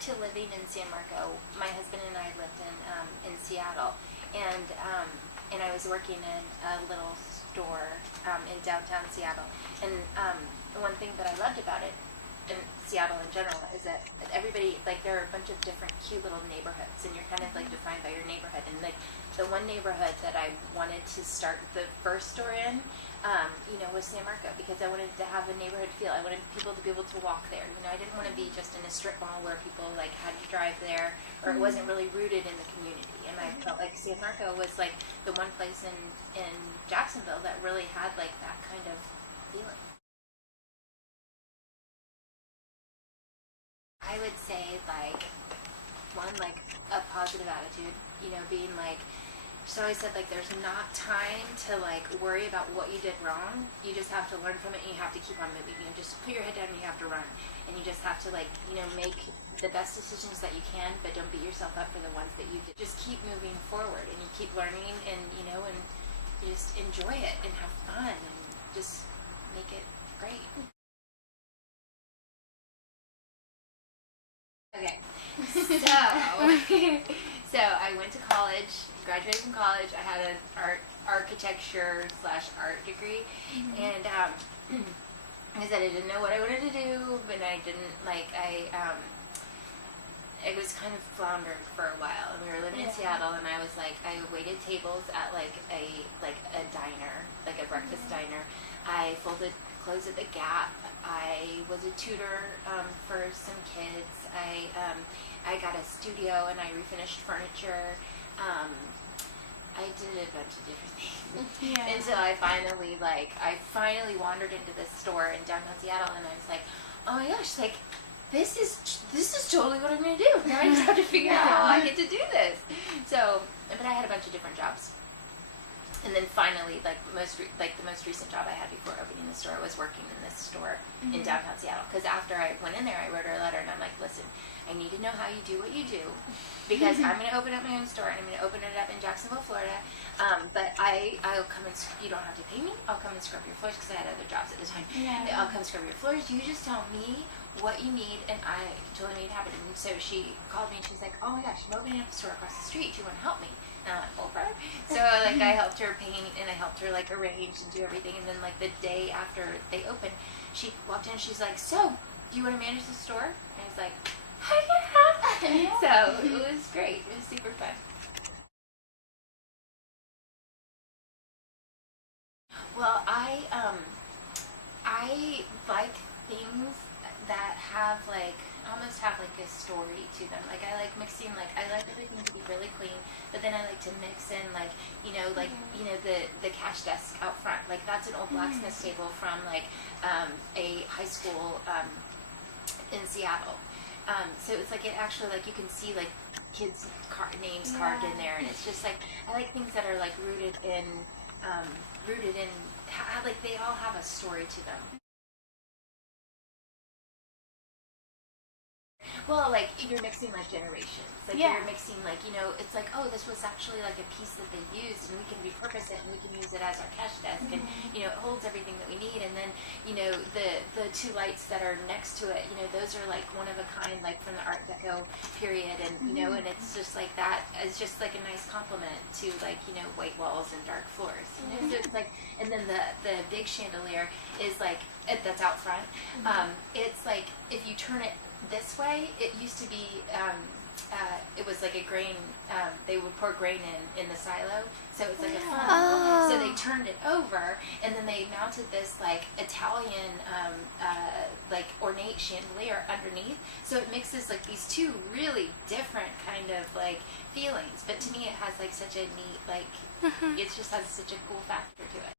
to living in San Marco, my husband and I lived in Seattle, and I was working in a little store in downtown Seattle. And one thing that I loved about it, in Seattle in general, is that everybody, like, there are a bunch of different cute little neighborhoods, and you're kind of like defined by your neighborhood. And like the one neighborhood that I wanted to start the first store in, was San Marco, because I wanted to have a neighborhood feel. I wanted people to be able to walk there. I didn't want to be just in a strip mall where people like had to drive there, or it wasn't really rooted in the community. And I felt like San Marco was like the one place in Jacksonville that really had like that kind of feeling. I would say like a positive attitude, being like, so I said, like, there's not time to like worry about what you did wrong. You just have to learn from it, and you have to keep on moving. Just put your head down and you have to run, and you just have to like make the best decisions that you can, but don't beat yourself up for the ones that you did. Just keep moving forward, and you keep learning, and and you just enjoy it and have fun and just make it great. Okay, so I went to college, graduated from college. I had an architecture/art degree, and I said I didn't know what I wanted to do, but I didn't it was kind of floundered for a while, and we were living in Seattle, and I was like, I waited tables at like a diner, like a breakfast diner. I folded clothes at the Gap. I was a tutor for some kids. I got a studio, and I refinished furniture. I did a bunch of different things until I finally wandered into this store in downtown Seattle, and I was like, oh my gosh, like this is totally what I'm gonna do. Now I just have to figure out how I get to do this. So, but I had a bunch of different jobs. And then finally, the most recent job I had before opening the store was working in this store in downtown Seattle. Because after I went in there, I wrote her a letter, and I'm like, listen, I need to know how you do what you do, because I'm going to open up my own store, and I'm going to open it up in Jacksonville, Florida. But I'll come and you don't have to pay me. I'll come and scrub your floors, because I had other jobs at the time. I'll come scrub your floors. You just tell me what you need, and I totally made it happen. And so she called me, and she's like, oh my gosh, I'm opening up a store across the street. Do you want to help me? And I'm like, okay. So I helped her paint, and I helped her arrange and do everything. And then the day after they opened, she walked in, and she's like, so do you want to manage the store? And I was like, yeah. So it was great. It was super fun. Well, I like things that have almost have a story to them. I like mixing, I like everything to be really clean, but then I like to mix in the cash desk out front. That's an old blacksmith table from a high school in Seattle. So it's it actually you can see kids' names carved in there, and it's just I like things that are rooted in they all have a story to them. Well, you're mixing generations. You're mixing it's oh, this was actually a piece that they used, and we can repurpose it, and we can use it as our cash desk, and it holds everything that we need. And then the two lights that are next to it, those are one of a kind, from the Art Deco period, and and it's just that is just a nice complement to white walls and dark floors. So it's and then the big chandelier is that's out front. It's if you turn it this way, it used to be it was a grain, they would pour grain in the silo, so it's a funnel. So they turned it over, and then they mounted this Italian ornate chandelier underneath, so it mixes these two really different kind of feelings, but to me it has such a neat it just has such a cool factor to it.